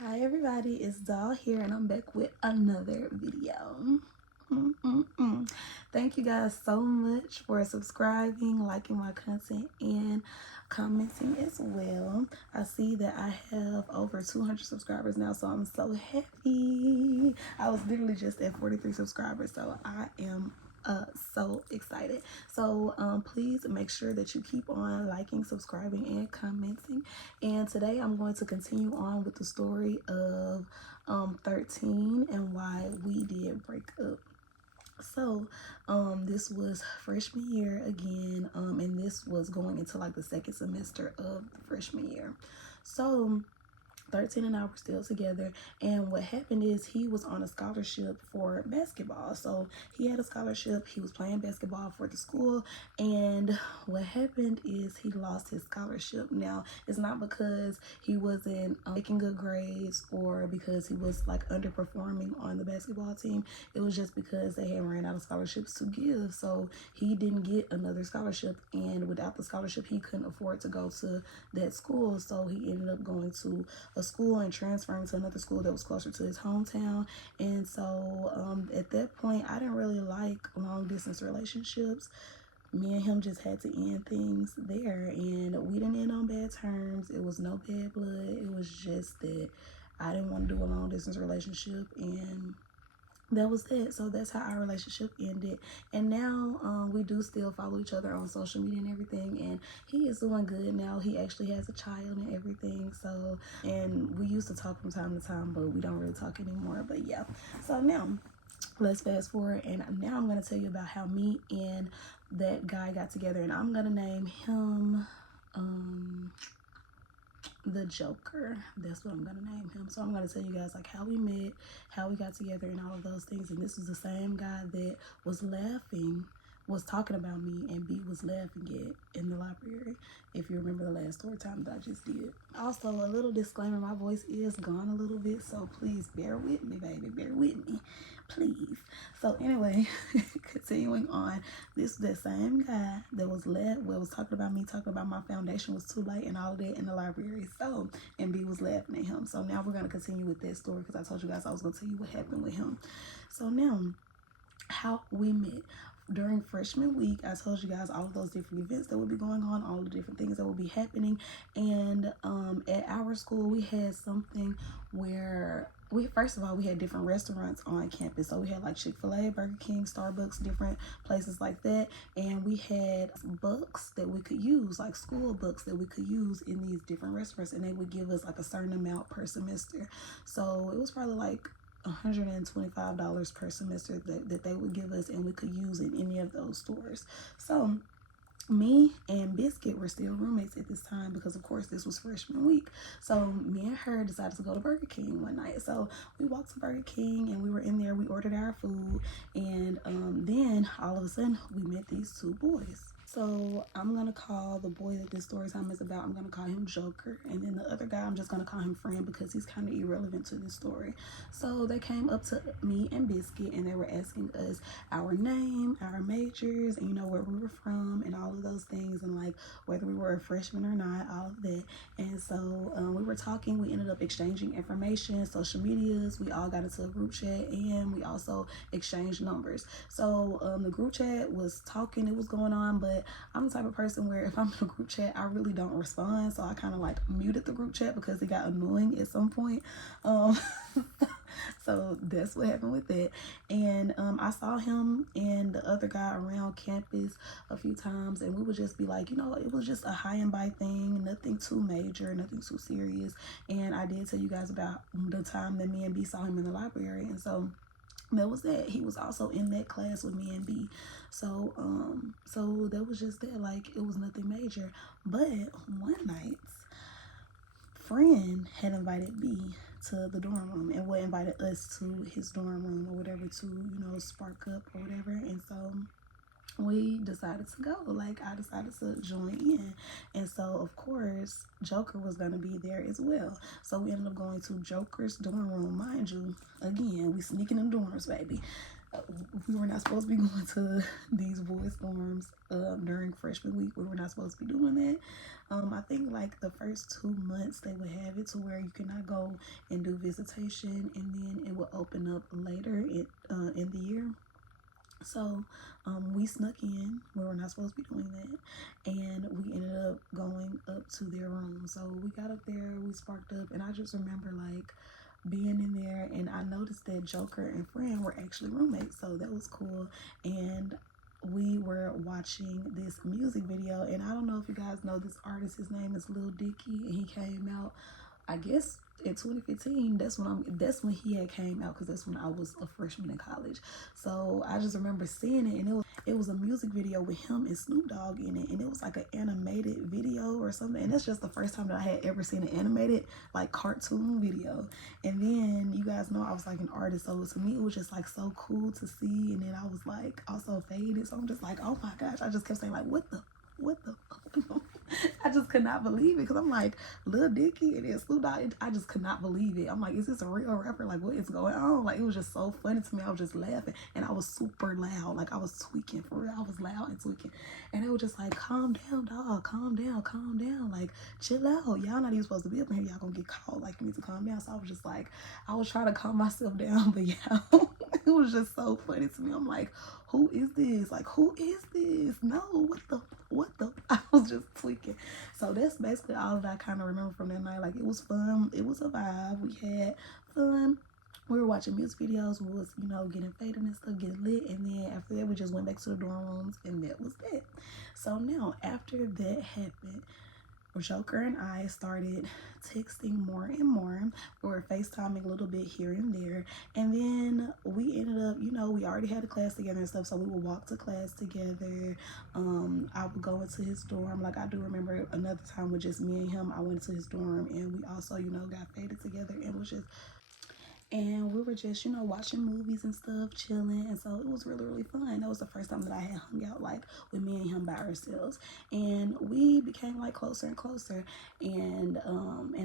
Hi everybody, it's Doll here and I'm back with another video. Thank you guys so much for subscribing, liking my content, and commenting as well. I see that I have over 200 subscribers now, so I'm so happy. I was literally just at 43 subscribers, so I am so excited. So please make sure that you keep on liking, subscribing, and commenting. And today I'm going to continue on with the story of 13 and why we did break up. So this was freshman year again, and this was going into like the second semester of the freshman year. So 13 and I were still together, and what happened is he was on a scholarship for basketball. So he had a scholarship, he was playing basketball for the school, and what happened is he lost his scholarship. Now it's not because he wasn't making good grades or because he was like underperforming on the basketball team. It was just because they had ran out of scholarships to give, so he didn't get another scholarship, and without the scholarship he couldn't afford to go to that school. So he ended up going to a school and transferring to another school that was closer to his hometown. And so at that point I didn't really like long distance relationships. Me and him just had to end things there, and we didn't end on bad terms. It was no bad blood. It was just that I didn't want to do a long distance relationship, and that was it. So that's how our relationship ended. And now we do still follow each other on social media and everything, and he is doing good now. He actually has a child and everything. So, and we used to talk from time to time, but we don't really talk anymore. But yeah, so now let's fast forward, and now I'm going to tell you about how me and that guy got together, and I'm going to name him the Joker. That's what I'm gonna name him. So I'm gonna tell you guys like how we met, how we got together, and all of those things. And this was the same guy that was talking about me, and B was laughing at in the library, if you remember the last story time that I just did. Also, a little disclaimer, my voice is gone a little bit, so please bear with me, baby, bear with me, please. So anyway, continuing on, this is the same guy that was talking about me, talking about my foundation was too light and all of that in the library. So, and B was laughing at him. So now we're going to continue with that story, because I told you guys I was going to tell you what happened with him. So now, how we met. During freshman week, I told you guys all of those different events that would be going on, all the different things that would be happening. And at our school, we had something where first of all, we had different restaurants on campus. So we had like Chick-fil-A, Burger King, Starbucks, different places like that. And we had books that we could use, like school books that we could use in these different restaurants. And they would give us like a certain amount per semester. So it was probably like $125 per semester that they would give us, and we could use in any of those stores. So me and Biscuit were still roommates at this time, because of course this was freshman week. So me and her decided to go to Burger King one night. So we walked to Burger King, and we were in there, we ordered our food, and then all of a sudden we met these two boys. So I'm gonna call the boy that this story time is about, I'm gonna call him Joker, and then the other guy I'm just gonna call him Friend, because he's kind of irrelevant to this story. So they came up to me and Biscuit, and they were asking us our name, our majors, and you know, where we were from, and all of those things, and like whether we were a freshman or not, all of that. And so we were talking, we ended up exchanging information, social medias, we all got into a group chat, and we also exchanged numbers. So the group chat was talking, it was going on, but I'm the type of person where if I'm in a group chat, I really don't respond. So I kind of like muted the group chat because it got annoying at some point. So that's what happened with that. And I saw him and the other guy around campus a few times, and we would just be like, you know, it was just a high and by thing, nothing too major, nothing too serious. And I did tell you guys about the time that me and B saw him in the library, and so that was that. He was also in that class with me and B. So so that was just that. Like, it was nothing major. But one night, Friend had invited B to the dorm room, and what invited us to his dorm room or whatever, to, you know, spark up or whatever. And so we decided to go. Like, I decided to join in. And so of course Joker was going to be there as well. So we ended up going to Joker's dorm room. Mind you, again, we sneaking in dorms, baby. we were not supposed to be going to these boys' dorms during freshman week. We were not supposed to be doing that. I think like the first 2 months they would have it to where you cannot go and do visitation, and then it will open up later in the year. So we snuck in. We were not supposed to be doing that, and we ended up going up to their room. So we got up there, we sparked up, and I just remember like being in there, and I noticed that Joker and Fran were actually roommates, so that was cool. And we were watching this music video, and I don't know if you guys know this artist. His name is Lil Dicky, and he came out, I guess, in 2015. That's when he had came out, because that's when I was a freshman in college. So I just remember seeing it, and it was a music video with him and Snoop Dogg in it, and it was like an animated video or something. And that's just the first time that I had ever seen an animated like cartoon video. And then you guys know I was like an artist, so to me it was just like so cool to see. And then I was like also faded, so I'm just like, oh my gosh, I just kept saying like, what the I just could not believe it, because I'm like, Lil Dicky and then Snoop Dogg, I just could not believe it. I'm like, is this a real rapper? Like, what is going on? Like, it was just so funny to me. I was just laughing, and I was super loud. Like, I was tweaking, for real. I was loud and tweaking, and they were just like, calm down, dog, calm down, like, chill out. Y'all not even supposed to be up in here. Y'all gonna get caught. Like, you need to calm down. So I was just like, I was trying to calm myself down, but yeah, it was just so funny to me. I'm like, who is this? Like, who is this? No, what the? I was just tweaking. So that's basically all that I kind of remember from that night. Like, it was fun. It was a vibe. We had fun. We were watching music videos. We was, getting faded and stuff, getting lit. And then after that, we just went back to the dorm rooms, and that was it. So now, after that happened, Joker and I started texting more and more. We were FaceTiming a little bit here and there. And then we ended up, we already had a class together and stuff, so we would walk to class together. I would go into his dorm. Like, I do remember another time with just me and him, I went to his dorm, and we also, got faded together, and we were just, watching movies and stuff, chilling. And so it was really, really fun. That was the first time that I had hung out, like, with me and him by ourselves. And we became, like, closer and closer. And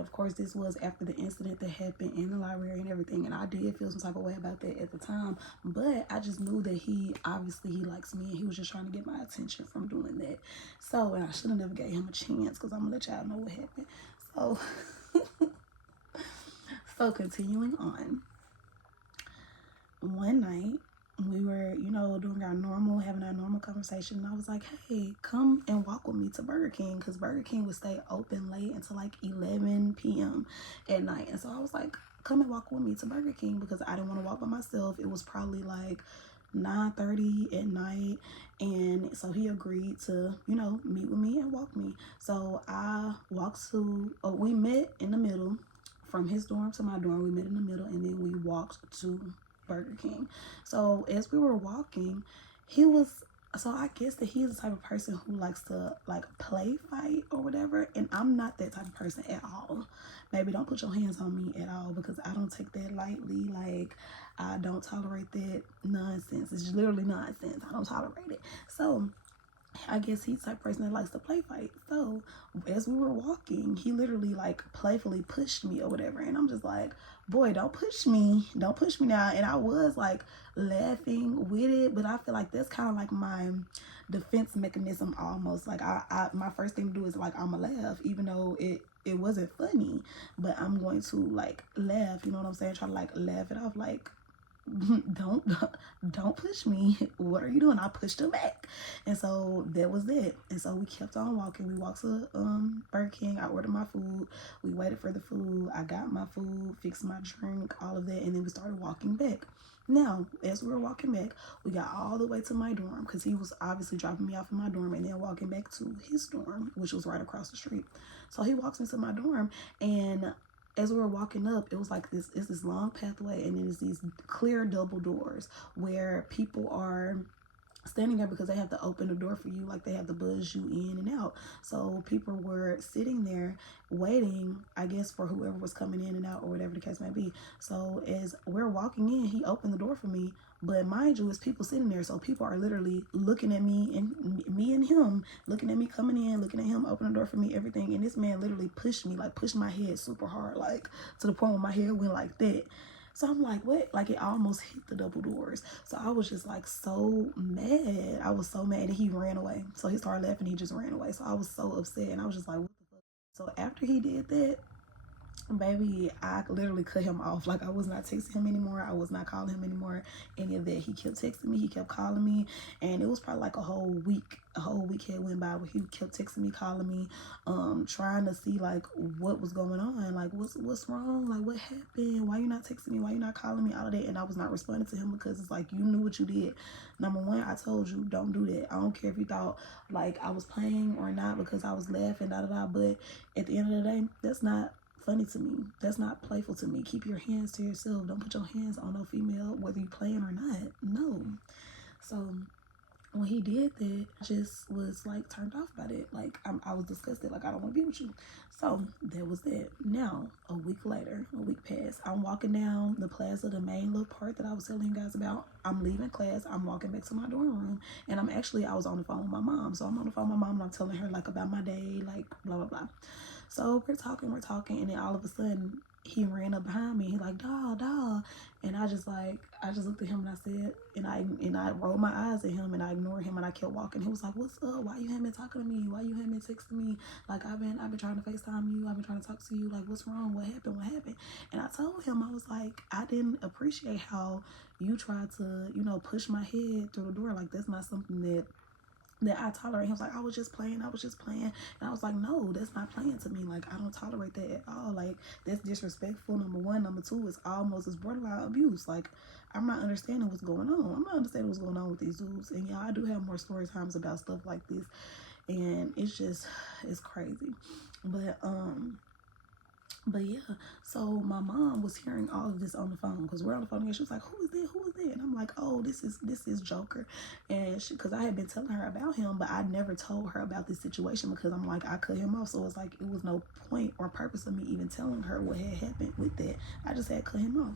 of course, this was after the incident that happened in the library and everything. And I did feel some type of way about that at the time. But I just knew that he likes me, and he was just trying to get my attention from doing that. So, and I should have never gave him a chance, because I'm going to let y'all know what happened. So... So continuing on, one night we were, doing having our normal conversation, and I was like, hey, come and walk with me to Burger King, because Burger King would stay open late until like 11 p.m. at night. And so I was like, come and walk with me to Burger King, because I didn't want to walk by myself. It was probably like 9:30 at night, and so he agreed to, meet with me and walk me. So I walked we met in the middle. From his dorm to my dorm, we met in the middle, and then we walked to Burger King. So as we were walking, so I guess that he's the type of person who likes to like play fight or whatever, and I'm not that type of person at all. Baby, don't put your hands on me at all, because I don't take that lightly. Like, I don't tolerate that nonsense. It's literally nonsense. I don't tolerate it. So I guess he's the type of person that likes to play fight. So as we were walking, he literally like playfully pushed me or whatever, and I'm just like, boy, don't push me now. And I was like laughing with it, but I feel like that's kind of like my defense mechanism almost. Like, I my first thing to do is like, I'ma laugh, even though it wasn't funny, but I'm going to like laugh, you know what I'm saying, try to like laugh it off, like, don't push me. What are you doing? I pushed him back. And so that was it. And so we kept on walking. We walked to Burger King. I ordered my food. We waited for the food. I got my food, fixed my drink, all of that, and then we started walking back. Now, as we were walking back, we got all the way to my dorm, because he was obviously dropping me off in my dorm and then walking back to his dorm, which was right across the street. So he walks into my dorm, and as we were walking up, it was like this long pathway, and there's these clear double doors where people are standing there because they have to open the door for you, like they have to buzz you in and out. So people were sitting there waiting, I guess, for whoever was coming in and out or whatever the case may be. So as we're walking in, he opened the door for me, but mind you, it's people sitting there, so people are literally looking at me and him, looking at me coming in, looking at him opening the door for me, everything. And this man literally pushed me, like pushed my head super hard, like to the point where my head went like that. So I'm like, what? Like, it almost hit the double doors. So I was just like so mad. I was so mad, and he ran away. So he started laughing, he just ran away. So I was so upset, and I was just like, what the fuck? So after he did that, baby, I literally cut him off. Like, I was not texting him anymore, I was not calling him anymore, any of that. He kept texting me, he kept calling me, and it was probably like a whole week had went by where he kept texting me, calling me, trying to see like what was going on, like what's wrong, like what happened, why you not texting me, why you not calling me, all of that. And I was not responding to him because it's like, you knew what you did. Number one, I told you, don't do that. I don't care if you thought like I was playing or not, because I was laughing, but at the end of the day, that's not funny to me. That's not playful to me. Keep your hands to yourself. Don't put your hands on no female, whether you playing or not. No. So when he did that, I just was like turned off by that. Like, I was disgusted. Like, I don't want to be with you. So that was that. Now, a week later, a week passed. I'm walking down the plaza, the main little part that I was telling you guys about. I'm leaving class. I'm walking back to my dorm room. And I was on the phone with my mom. So I'm on the phone with my mom, and I'm telling her like about my day, like blah, blah, blah. So we're talking, and then all of a sudden he ran up behind me. He like, doll. And I just looked at him, and I said, and I rolled my eyes at him, and I ignored him, and I kept walking. He was like, what's up? Why you haven't been talking to me? Why you haven't been texting me? Like, I've been trying to FaceTime you. I've been trying to talk to you. Like, what's wrong? What happened? And I told him, I was like, I didn't appreciate how you tried to, push my head through the door. Like, that's not something that I tolerate. He was like, I was just playing. And I was like, no, that's not playing to me. Like, I don't tolerate that at all. Like, that's disrespectful, number one. Number two, it's borderline abuse. Like, I'm not understanding what's going on. I'm not understanding what's going on with these dudes. And yeah, I do have more story times about stuff like this. And it's crazy. But yeah, so my mom was hearing all of this on the phone, because we're on the phone again. She was like, who is that? And I'm like, oh, this is Joker. And because I had been telling her about him, but I never told her about this situation, because I'm like, I cut him off. So it's like, it was no point or purpose of me even telling her what had happened with that. I just had cut him off.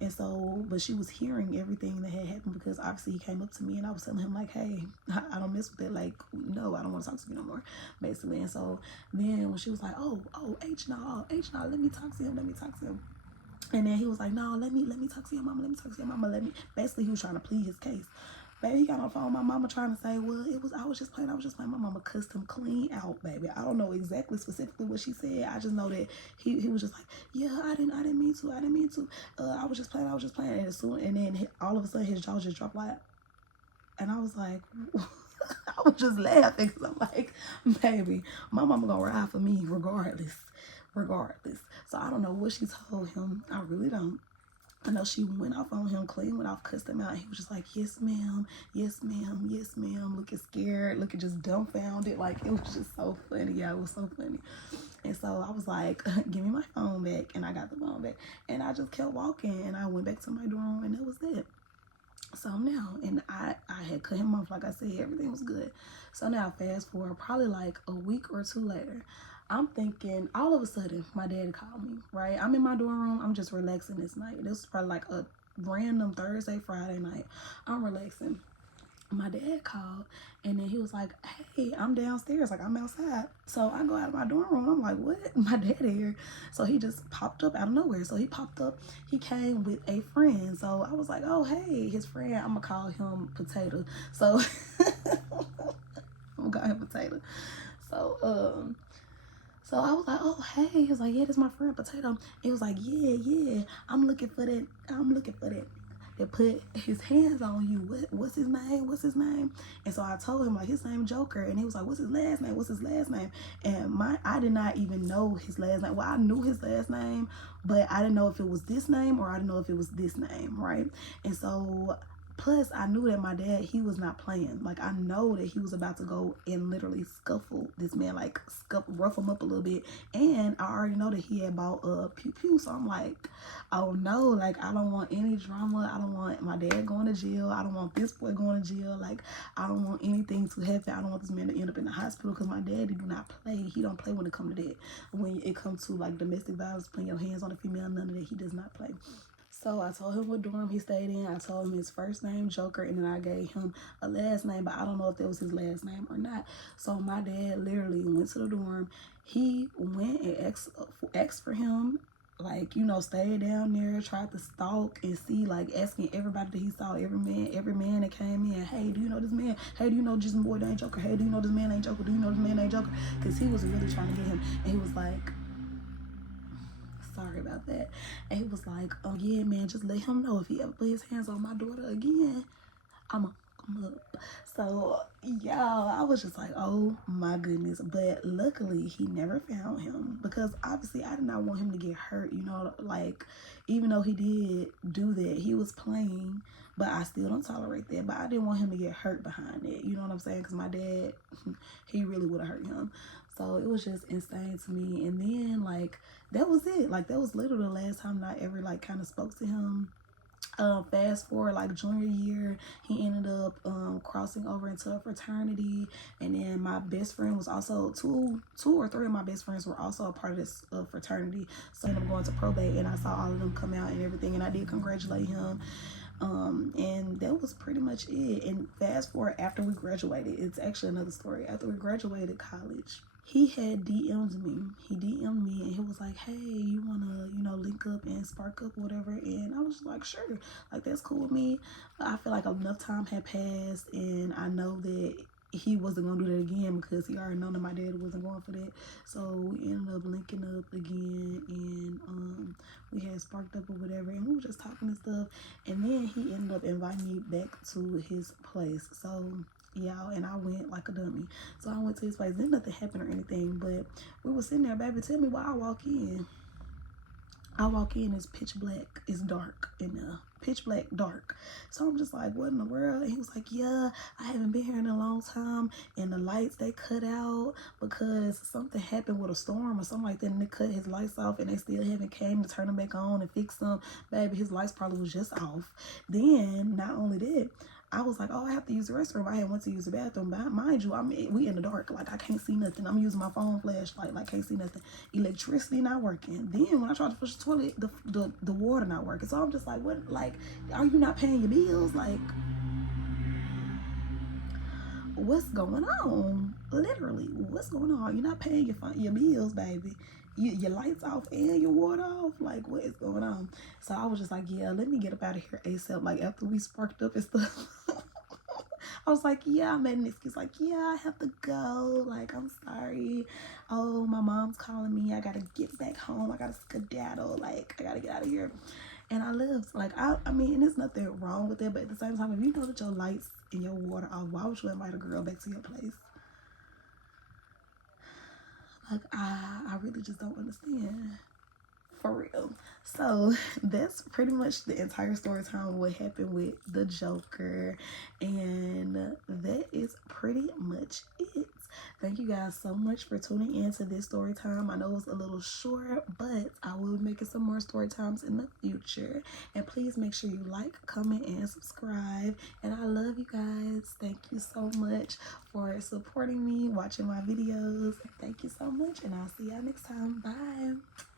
And so, but she was hearing everything that had happened, because obviously he came up to me, and I was telling him like, hey, I don't mess with it. Like, no, I don't want to talk to you no more, basically. And so then when she was like, oh, H-Naw, let me talk to him. And then he was like, no, let me talk to your mama. Basically, he was trying to plead his case. Baby, he got on the phone with my mama trying to say, well, I was just playing. My mama cussed him clean out, baby. I don't know exactly specifically what she said. I just know that he was just like, yeah, I didn't mean to. I was just playing. And then all of a sudden his jaw just dropped like, and I was like, I was just laughing, because I'm like, baby, my mama gonna ride for me regardless. So I don't know what she told him. I really don't. I know she went off on him, clean went off, cussed him out. And he was just like, yes, ma'am. Looking scared, looking just dumbfounded. Like, it was just so funny. Yeah, it was so funny. And so I was like, give me my phone back. And I got the phone back. And I just kept walking, and I went back to my dorm, and that was it. So now, and I had cut him off, like I said, everything was good. So now, fast forward, probably like a week or two later, I'm thinking, all of a sudden, my dad called me, right? I'm in my dorm room, I'm just relaxing this night. This was probably like a random Thursday, Friday night. I'm relaxing. My dad called, and then he was like, hey, I'm downstairs, like I'm outside. So I go out of my dorm room, I'm like, what? My dad here. So he just popped up out of nowhere. So he popped up, he came with a friend. So I was like, oh, hey, his friend, I'm gonna call him Potato. So I'm gonna call him Potato. So I was like, oh, hey. He was like, yeah, this is my friend Potato. He was like, yeah, I'm looking for that. That put his hands on you. What's his name? And so I told him, like, his name Joker. And he was like, what's his last name? And I did not even know his last name. Well, I knew his last name, but I didn't know if it was this name or I didn't know if it was this name, right? And so, plus, I knew that my dad, he was not playing. Like, I know that he was about to go and literally scuffle this man, like, rough him up a little bit. And I already know that he had bought a pew. So I'm like, oh no, like, I don't want any drama. I don't want my dad going to jail. I don't want this boy going to jail. Like, I don't want anything to happen. I don't want this man to end up in the hospital, because my daddy do not play. He don't play when it comes to that. When it comes to, like, domestic violence, putting your hands on a female, none of that. He does not play. So I told him what dorm he stayed in. I told him his first name, Joker, and then I gave him a last name, but I don't know if that was his last name or not. So my dad literally went to the dorm. He went and asked for him, like, you know, stayed down there, tried to stalk and see, like, asking everybody that he saw, every man that came in, hey, do you know this man? Hey, do you know Jason Boy ain't Joker? Hey, do you know this man ain't Joker? Do you know this man ain't Joker? Because he was really trying to get him. And he was like, sorry about that. And he was like, oh yeah, man, just let him know if he ever put his hands on my daughter again, I'm up. So y'all, I was just like, oh my goodness. But luckily he never found him, because obviously I did not want him to get hurt, you know, like, even though he did do that, he was playing, but I still don't tolerate that. But I didn't want him to get hurt behind it, you know what I'm saying? Because my dad, he really would have hurt him. So it was just insane to me. And then, like, that was it. Like, that was literally the last time that I ever, like, kind of spoke to him. Fast forward, like, junior year, he ended up crossing over into a fraternity. And then my best friend was also, two or three of my best friends were also a part of this fraternity. So I ended up going to probate, and I saw all of them come out and everything, and I did congratulate him. And that was pretty much it. And fast forward, after we graduated, it's actually another story. After we graduated college, he had DM'd me. He DM'd me and he was like, hey, you wanna, you know, link up and spark up, whatever. And I was like, sure, like, that's cool with me. But I feel like enough time had passed, and I know that he wasn't gonna do that again, because he already known that my dad wasn't going for that. So we ended up linking up again, and we had sparked up or whatever, and we were just talking and stuff. And then he ended up inviting me back to his place. So y'all, and I went like a dummy. So I went to his place. Then nothing happened or anything, but we were sitting there. Baby, tell me why I walk in. It's pitch black, it's dark in there, pitch black dark. So I'm just like, what in the world? And he was like, yeah, I haven't been here in a long time, and the lights, they cut out because something happened with a storm or something like that, and they cut his lights off, and they still haven't came to turn them back on and fix them. Baby, his lights probably was just off. Then not only that, I was like, oh, I have to use the restroom. I had went to use the bathroom, but mind you, we in the dark, like, I can't see nothing. I'm using my phone flashlight, like, can't see nothing. Electricity not working. Then when I tried to flush the toilet, the water not working. So I'm just like, what? Like, are you not paying your bills? Like, what's going on? Literally, what's going on? You're not paying your bills, baby. Your lights off and your water off. Like, what is going on? So I was just like, yeah, let me get up out of here ASAP. Like, after we sparked up and stuff, I was like, yeah, I made an excuse. Like, yeah, I have to go. Like, I'm sorry. Oh, my mom's calling me. I gotta get back home. I gotta skedaddle. Like, I gotta get out of here. And I lived. Like, I mean, and there's nothing wrong with it, but at the same time, if you know that your lights and your water off, why would you invite a girl back to your place? Like, I really just don't understand. For real. So that's pretty much the entire story time, what happened with the Joker, and that is pretty much it. Thank you guys so much for tuning in to this story time. I know it was a little short, but I will be making some more story times in the future. And please make sure you like, comment, and subscribe. And I love you guys. Thank you so much for supporting me, watching my videos. Thank you so much, and I'll see y'all next time. Bye.